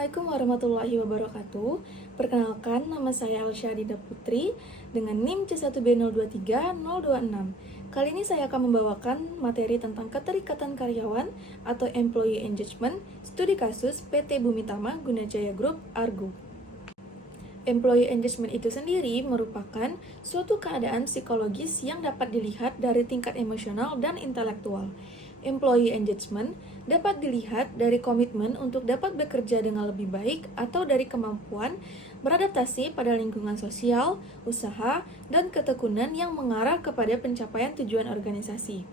Assalamualaikum warahmatullahi wabarakatuh. Perkenalkan, nama saya Alsyadida Putri dengan NIM C1B023026. Kali ini saya akan membawakan materi tentang keterikatan karyawan atau Employee Engagement, studi kasus PT Bumi Tama Gunajaya Group Argo. Employee engagement itu sendiri merupakan suatu keadaan psikologis yang dapat dilihat dari tingkat emosional dan intelektual. Employee engagement dapat dilihat dari komitmen untuk dapat bekerja dengan lebih baik atau dari kemampuan beradaptasi pada lingkungan sosial, usaha, dan ketekunan yang mengarah kepada pencapaian tujuan organisasi.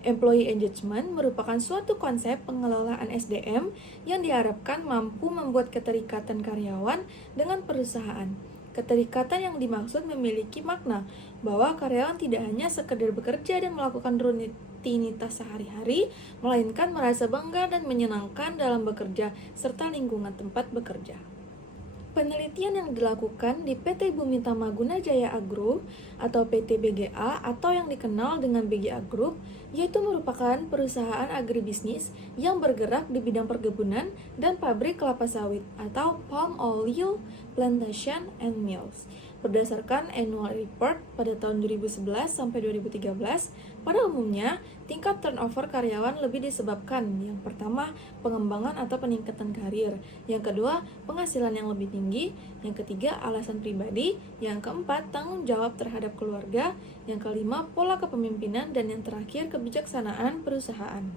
Employee engagement merupakan suatu konsep pengelolaan SDM yang diharapkan mampu membuat keterikatan karyawan dengan perusahaan. Keterikatan yang dimaksud memiliki makna bahwa karyawan tidak hanya sekedar bekerja dan melakukan rutinitas sehari-hari, melainkan merasa bangga dan menyenangkan dalam bekerja serta lingkungan tempat bekerja. Penelitian yang dilakukan di PT Bumi Tama Gunajaya Agro atau PT BGA atau yang dikenal dengan BGA Group, yaitu merupakan perusahaan agribisnis yang bergerak di bidang perkebunan dan pabrik kelapa sawit atau palm oil plantation and mills. Berdasarkan annual report pada tahun 2011 sampai 2013, pada umumnya tingkat turnover karyawan lebih disebabkan yang pertama, pengembangan atau peningkatan karir, yang kedua, penghasilan yang lebih tinggi, yang ketiga, alasan pribadi, yang keempat, tanggung jawab terhadap keluarga, yang kelima, pola kepemimpinan, dan yang terakhir, kebijaksanaan perusahaan.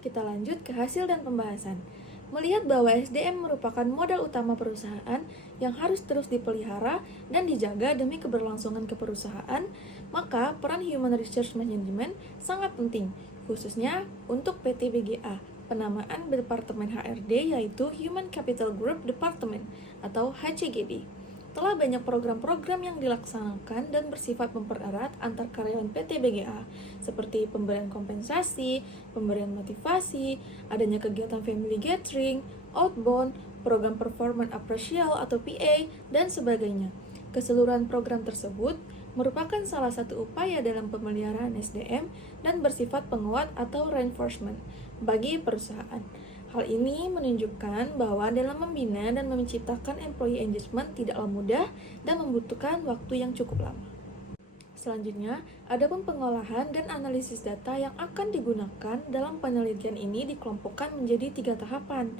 Kita lanjut ke hasil dan pembahasan. Melihat bahwa SDM merupakan modal utama perusahaan yang harus terus dipelihara dan dijaga demi keberlangsungan keperusahaan, maka peran Human Resource Management sangat penting, khususnya untuk PT BGA. Penamaan Departemen HRD yaitu Human Capital Group Department atau HCGD. Telah banyak program-program yang dilaksanakan dan bersifat mempererat antar karyawan PT BGA, seperti pemberian kompensasi, pemberian motivasi, adanya kegiatan family gathering, outbound, program performance appraisal atau PA, dan sebagainya. Keseluruhan program tersebut merupakan salah satu upaya dalam pemeliharaan SDM dan bersifat penguat atau reinforcement bagi perusahaan. Hal ini menunjukkan bahwa dalam membina dan menciptakan employee engagement tidaklah mudah dan membutuhkan waktu yang cukup lama. Selanjutnya, adapun pengolahan dan analisis data yang akan digunakan dalam penelitian ini dikelompokkan menjadi 3 tahapan.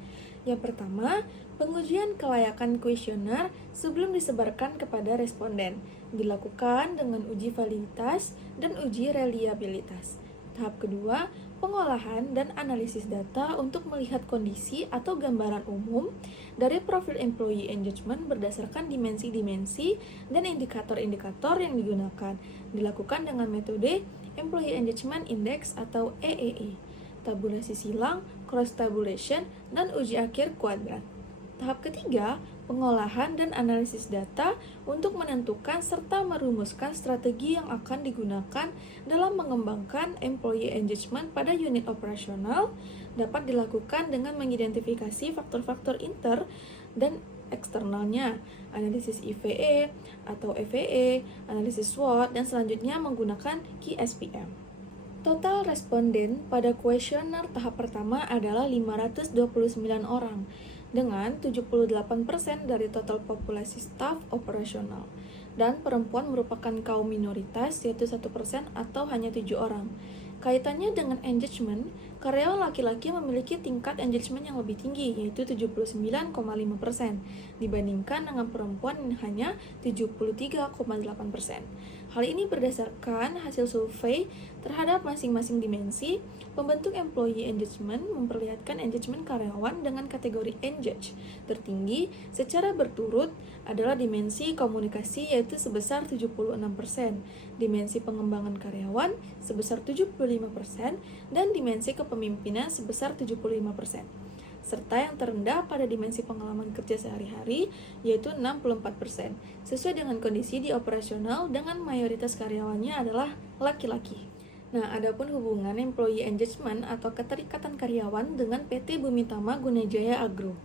Yang pertama, pengujian kelayakan kuesioner sebelum disebarkan kepada responden, dilakukan dengan uji validitas dan uji reliabilitas. Tahap kedua, pengolahan dan analisis data untuk melihat kondisi atau gambaran umum dari profil employee engagement berdasarkan dimensi-dimensi dan indikator-indikator yang digunakan, dilakukan dengan metode Employee Engagement Index atau EEI, tabulasi silang, cross tabulation, dan uji akhir kuadrat. Tahap ketiga, pengolahan dan analisis data untuk menentukan serta merumuskan strategi yang akan digunakan dalam mengembangkan employee engagement pada unit operasional dapat dilakukan dengan mengidentifikasi faktor-faktor inter dan eksternalnya, analisis IVE atau EVE, analisis SWOT, dan selanjutnya menggunakan Key SPM. Total responden pada kuesioner tahap pertama adalah 529 orang, dengan 78% dari total populasi staf operasional, dan perempuan merupakan kaum minoritas yaitu 1% atau hanya 7 orang. Kaitannya dengan engagement, karyawan laki-laki memiliki tingkat engagement yang lebih tinggi yaitu 79,5% dibandingkan dengan perempuan yang hanya 73,8%. Hal ini berdasarkan hasil survei terhadap masing-masing dimensi. Pembentuk employee engagement memperlihatkan engagement karyawan dengan kategori engage tertinggi secara berturut adalah dimensi komunikasi yaitu sebesar 76%, dimensi pengembangan karyawan sebesar 75%, dan dimensi kepemimpinan sebesar 75%. Serta yang terendah pada dimensi pengalaman kerja sehari-hari yaitu 64%, sesuai dengan kondisi di operasional dengan mayoritas karyawannya adalah laki-laki. Nah, adapun hubungan employee engagement atau keterikatan karyawan dengan PT Bumi Tama Gunajaya Agro,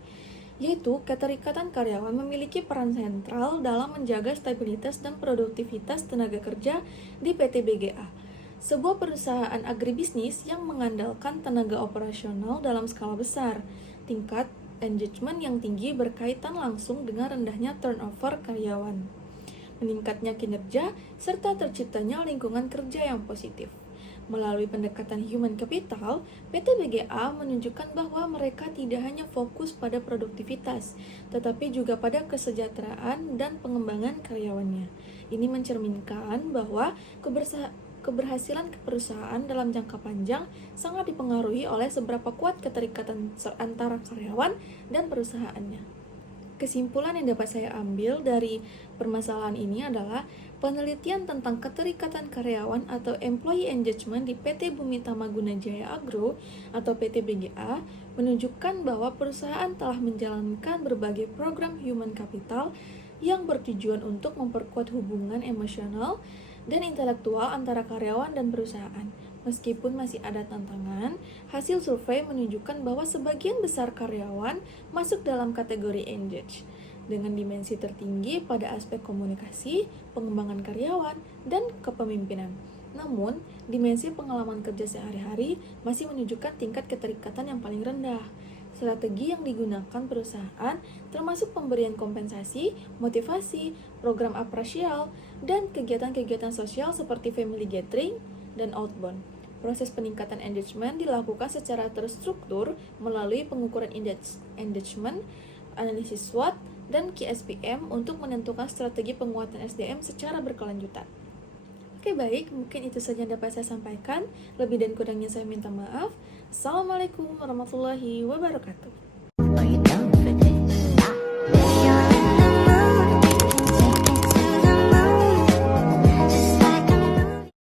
yaitu keterikatan karyawan memiliki peran sentral dalam menjaga stabilitas dan produktivitas tenaga kerja di PT BGA. Sebuah perusahaan agribisnis yang mengandalkan tenaga operasional dalam skala besar. Tingkat engagement yang tinggi berkaitan langsung dengan rendahnya turnover karyawan, meningkatnya kinerja, serta terciptanya lingkungan kerja yang positif. Melalui pendekatan human capital, PT BGA menunjukkan bahwa mereka tidak hanya fokus pada produktivitas, tetapi juga pada kesejahteraan dan pengembangan karyawannya. Ini mencerminkan bahwa keberhasilan perusahaan dalam jangka panjang sangat dipengaruhi oleh seberapa kuat keterikatan antara karyawan dan perusahaannya. Kesimpulan yang dapat saya ambil dari permasalahan ini adalah penelitian tentang keterikatan karyawan atau employee engagement di PT Bumi Tamaguna Jaya Agro atau PT BGA menunjukkan bahwa perusahaan telah menjalankan berbagai program human capital yang bertujuan untuk memperkuat hubungan emosional dan intelektual antara karyawan dan perusahaan. Meskipun masih ada tantangan, hasil survei menunjukkan bahwa sebagian besar karyawan masuk dalam kategori engage, dengan dimensi tertinggi pada aspek komunikasi, pengembangan karyawan, dan kepemimpinan. Namun, dimensi pengalaman kerja sehari-hari masih menunjukkan tingkat keterikatan yang paling rendah. Strategi yang digunakan perusahaan termasuk pemberian kompensasi, motivasi, program apresial, dan kegiatan-kegiatan sosial seperti family gathering dan outbound. Proses peningkatan engagement dilakukan secara terstruktur melalui pengukuran indeks engagement, analisis SWOT, dan KSPM untuk menentukan strategi penguatan SDM secara berkelanjutan. Oke, baik, mungkin itu saja yang dapat saya sampaikan. Lebih dan kurangnya saya minta maaf. Assalamualaikum warahmatullahi wabarakatuh.